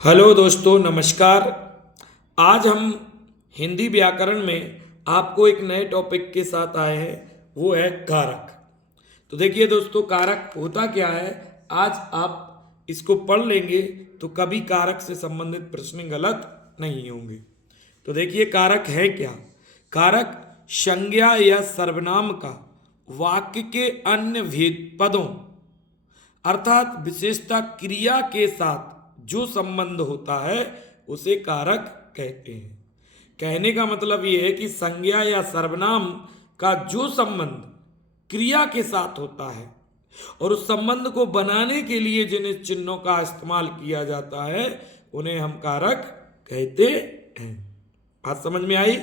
Hello दोस्तों, नमस्कार। आज हम हिंदी व्याकरण में आपको एक नए टॉपिक के साथ आए हैं, वो है कारक। तो देखिए दोस्तों, कारक होता क्या है, आज आप इसको पढ़ लेंगे तो कभी कारक से संबंधित प्रश्न गलत नहीं होंगे। तो देखिए कारक है क्या। कारक संज्ञा या सर्वनाम का वाक्य के अन्य भेद पदों अर्थात विशेषता क्रिया के साथ जो संबंध होता है उसे कारक कहते हैं। कहने का मतलब ये है कि संज्ञा या सर्वनाम का जो संबंध क्रिया के साथ होता है और उस संबंध को बनाने के लिए जिन चिन्हों का इस्तेमाल किया जाता है उन्हें हम कारक कहते हैं। बात समझ में आई?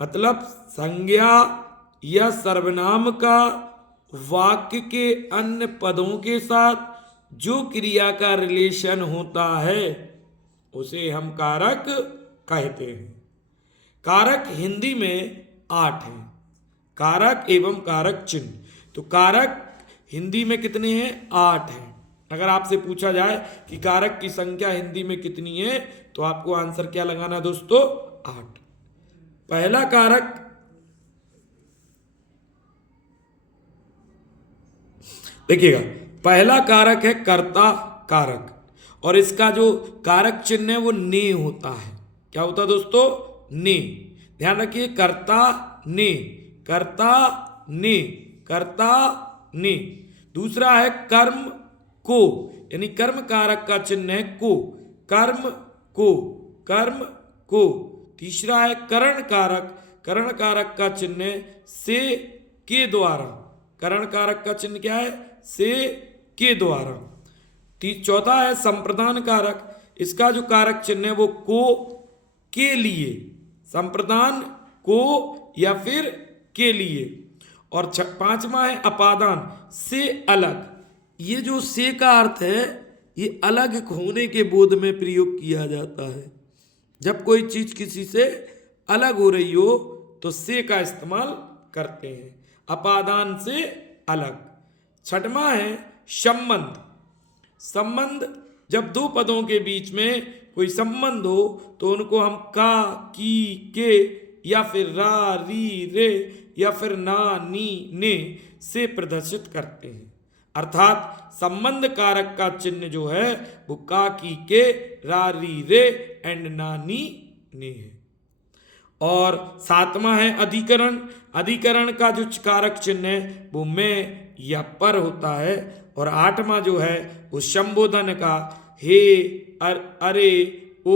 मतलब संज्ञा या सर्वनाम का वाक्य के अन्य पदों के साथ जो क्रिया का रिलेशन होता है उसे हम कारक कहते हैं। कारक हिंदी में 8 हैं, कारक एवं कारक चिन्ह। तो कारक हिंदी में कितने हैं? 8 हैं। अगर आपसे पूछा जाए कि कारक की संख्या हिंदी में कितनी है तो आपको आंसर क्या लगाना है दोस्तों? 8। पहला कारक देखिएगा, पहला कारक है कर्ता कारक और इसका जो कारक चिन्ह है वो ने होता है। क्या होता है दोस्तों? ने। ध्यान रखिए, कर्ता ने, कर्ता ने, कर्ता ने। दूसरा है कर्म को, यानी कर्म कारक का चिन्ह है को, कर्म को, कर्म को। तीसरा है करण कारक, करण कारक का चिन्ह है से के द्वारा। करण कारक का चिन्ह क्या है? से के द्वारा। चौथा है संप्रदान कारक, इसका जो कारक चिन्ह है वो को के लिए, संप्रदान को या फिर के लिए। और पांचवा है अपादान, से अलग। ये जो से का अर्थ है ये अलग होने के बोध में प्रयोग किया जाता है। जब कोई चीज किसी से अलग हो रही हो तो से का इस्तेमाल करते हैं, अपादान से अलग। छठवां है संबंध। संबंध, जब दो पदों के बीच में कोई संबंध हो तो उनको हम का, की, के या फिर रा, री, रे या फिर ना, नी, ने से प्रदर्शित करते हैं। अर्थात संबंध कारक का चिन्ह जो है वो का, की, के, रा, री, रे एंड ना, नी, ने है। और सातवां है अधिकरण। अधिकरण का जो कारक चिन्ह है वो में या पर होता है। और आठवां जो है वो संबोधन का हे, अरे, ओ,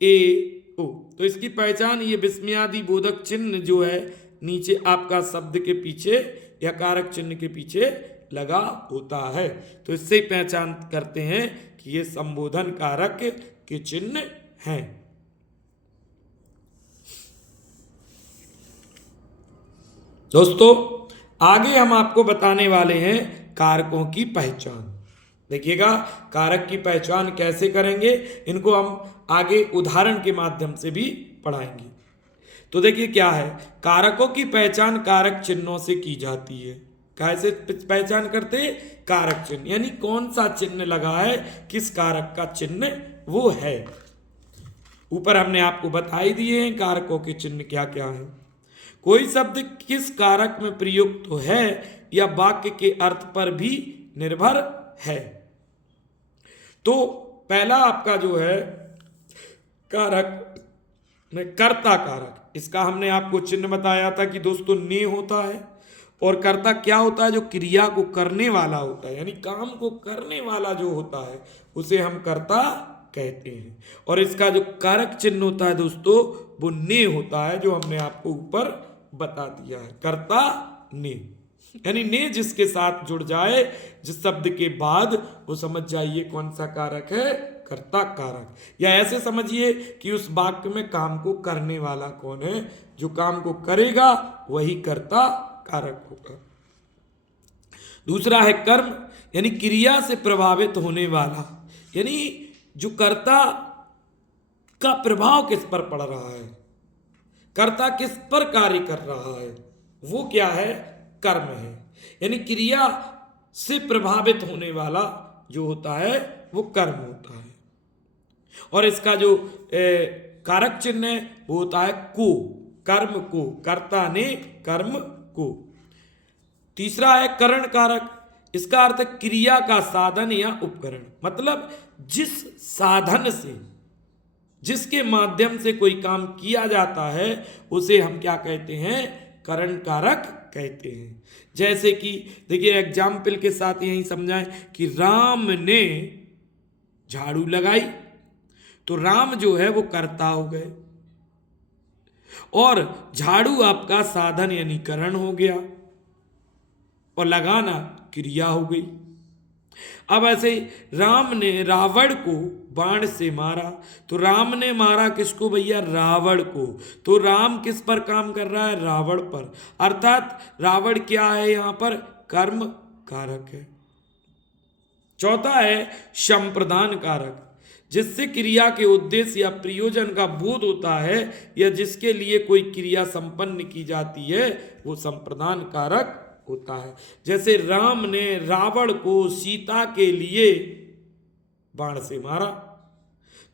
ए, ओ। तो इसकी पहचान ये विस्मयादि बोधक चिन्ह जो है नीचे आपका शब्द के पीछे या कारक चिन्ह के पीछे लगा होता है, तो इससे पहचान करते हैं कि ये संबोधन कारक के चिन्ह हैं। दोस्तों आगे हम आपको बताने वाले हैं कारकों की पहचान। देखिएगा कारक की पहचान कैसे करेंगे, इनको हम आगे उदाहरण के माध्यम से भी पढ़ाएंगे। तो देखिए क्या है, कारकों की पहचान कारक चिन्हों से की जाती है। कैसे पहचान करते हैं? कारक चिन्ह, यानी कौन सा चिन्ह लगा है, किस कारक का चिन्ह वो है। ऊपर हमने आपको बता ही दिए हैं कारकों के चिन्ह क्या क्या है। कोई शब्द किस कारक में प्रयुक्त तो है या वाक्य के अर्थ पर भी निर्भर है। तो पहला आपका जो है कारक में कर्ता कारक, इसका हमने आपको चिन्ह बताया था कि दोस्तों ने होता है। और कर्ता क्या होता है? जो क्रिया को करने वाला होता है, यानी काम को करने वाला जो होता है उसे हम कर्ता कहते हैं। और इसका जो कारक चिन्ह होता है दोस्तों वो ने होता है, जो हमने आपको ऊपर बता दिया है। कर्ता ने, यानी ने जिसके साथ जुड़ जाए जिस शब्द के बाद, वो समझ जाइए कौन सा कारक है? कर्ता कारक। या ऐसे समझिए कि उस वाक्य में काम को करने वाला कौन है, जो काम को करेगा वही कर्ता कारक होगा। दूसरा है कर्म, यानी क्रिया से प्रभावित होने वाला, यानी जो कर्ता का प्रभाव किस पर पड़ रहा है, कर्ता किस पर कार्य कर रहा है, वो क्या है? कर्म है। यानी क्रिया से प्रभावित होने वाला जो होता है वो कर्म होता है। और इसका जो कारक चिन्ह है वो होता है को, कर्म को, कर्ता ने कर्म को। तीसरा है करण कारक, इसका अर्थ है क्रिया का साधन या उपकरण, मतलब जिस साधन से, जिसके माध्यम से कोई काम किया जाता है उसे हम क्या कहते हैं, करण कारक कहते हैं। जैसे कि देखिए एग्जाम्पल के साथ यही समझाएं कि राम ने झाड़ू लगाई, तो राम जो है वो कर्ता हो गए और झाड़ू आपका साधन यानी करण हो गया और लगाना क्रिया हो गई। अब ऐसे राम ने रावण को बाण से मारा, तो राम ने मारा किसको भैया, रावण को, तो राम किस पर काम कर रहा है, रावण पर, अर्थात रावण क्या है यहां पर, कर्म कारक है। चौथा है संप्रदान कारक, जिससे क्रिया के उद्देश्य या प्रयोजन का बोध होता है या जिसके लिए कोई क्रिया संपन्न की जाती है वो संप्रदान कारक होता है। जैसे राम ने रावण को सीता के लिए बाण से मारा,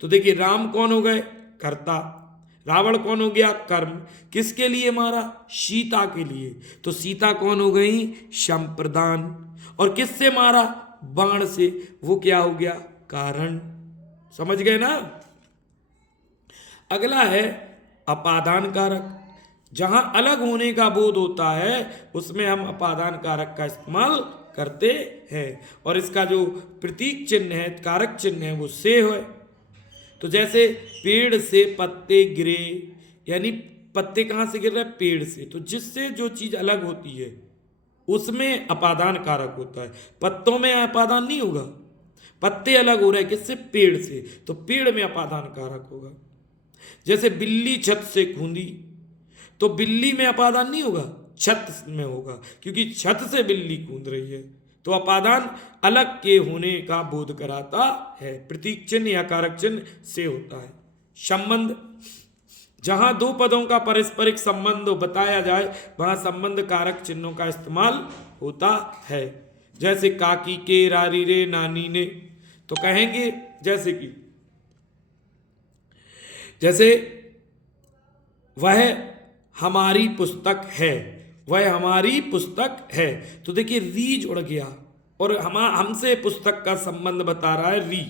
तो देखिए राम कौन हो गए, कर्ता, रावण कौन हो गया, कर्म, किसके लिए मारा, सीता के लिए, तो सीता कौन हो गई, संप्रदान, और किससे मारा, बाण से, वो क्या हो गया, कारण। समझ गए ना। अगला है अपादान कारक, जहां अलग होने का बोध होता है उसमें हम अपादान कारक का इस्तेमाल करते हैं, और इसका जो प्रतीक चिन्ह है, कारक चिन्ह है, वो से है। तो जैसे पेड़ से पत्ते गिरे, यानी पत्ते कहाँ से गिर रहे हैं, पेड़ से, तो जिससे जो चीज अलग होती है उसमें अपादान कारक होता है। पत्तों में अपादान नहीं होगा, पत्ते अलग हो रहे हैं किससे, पेड़ से, तो पेड़ में अपादान कारक होगा। जैसे बिल्ली छत से कूदी, तो बिल्ली में अपादान नहीं होगा, छत में होगा, क्योंकि छत से बिल्ली कूद रही है, तो अपादान अलग के होने का बोध कराता है। प्रतीक चिन्ह या कारक चिन्ह से होता है। संबंध, जहां दो पदों का पारस्परिक संबंध बताया जाए वहां संबंध कारक चिन्हों का इस्तेमाल होता है। जैसे काकी के, रारी रे, नानी ने, तो कहेंगे जैसे वह हमारी पुस्तक है, वह हमारी पुस्तक है, तो देखिए री जुड़ गया और हमसे पुस्तक का संबंध बता रहा है री,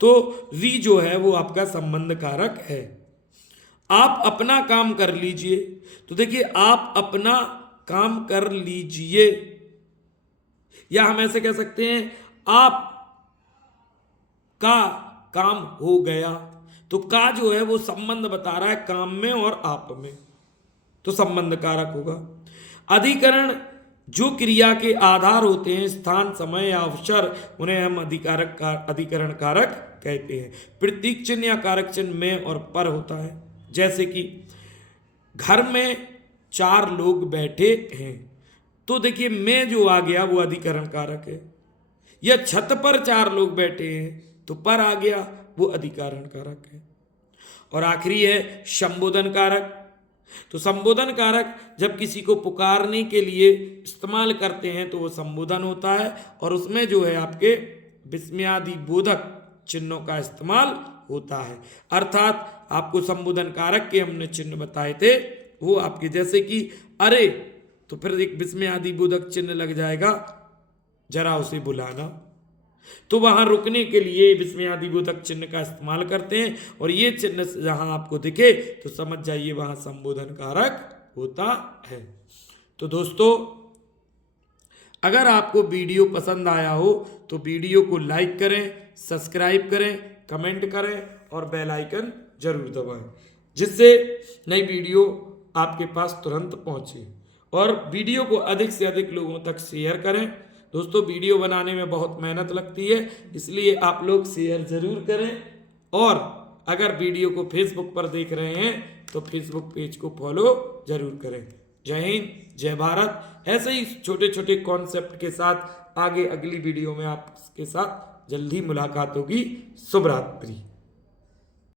तो री जो है वो आपका संबंध कारक है। आप अपना काम कर लीजिए, तो देखिए आप अपना काम कर लीजिए, या हम ऐसे कह सकते हैं आप का काम हो गया, तो का जो है वो संबंध बता रहा है काम में और आप में, तो संबंध कारक होगा। अधिकरण, जो क्रिया के आधार होते हैं, स्थान, समय या अवसर, उन्हें हम अधिकरण कारक कहते हैं। प्रतीक चिन्ह या कारक चिन्ह में और पर होता है। जैसे कि घर में 4 लोग बैठे हैं, तो देखिए में जो आ गया वो अधिकरण कारक है, या छत पर 4 लोग बैठे हैं तो पर आ गया वो अधिकरण कारक है। और आखिरी है संबोधन कारक, तो संबोधन कारक जब किसी को पुकारने के लिए इस्तेमाल करते हैं तो वो संबोधन होता है, और उसमें जो है आपके विस्मयादि बोधक चिन्हों का इस्तेमाल होता है। अर्थात आपको संबोधन कारक के हमने चिन्ह बताए थे, वो आपके जैसे कि अरे, तो फिर एक विस्मयादि बोधक चिन्ह लग जाएगा, जरा उसे बुलाना, तो वहां रुकने के लिए विस्मयादि बोधक चिन्ह का इस्तेमाल करते हैं, और ये चिन्ह जहां आपको दिखे तो समझ जाइए वहां संबोधन कारक होता है। तो दोस्तों, अगर आपको वीडियो पसंद आया हो तो वीडियो को लाइक करें, सब्सक्राइब करें, कमेंट करें और बेल आइकन जरूर दबाएं, जिससे नई वीडियो आपके पास तुरंत पहुंचे, और वीडियो को अधिक से अधिक लोगों तक शेयर करें। दोस्तों, वीडियो बनाने में बहुत मेहनत लगती है, इसलिए आप लोग शेयर जरूर करें, और अगर वीडियो को फेसबुक पर देख रहे हैं तो फेसबुक पेज को फॉलो जरूर करें। जय हिंद, जय भारत। ऐसे ही छोटे छोटे कॉन्सेप्ट के साथ आगे अगली वीडियो में आपके साथ जल्दी मुलाकात होगी। शुभ रात्रि।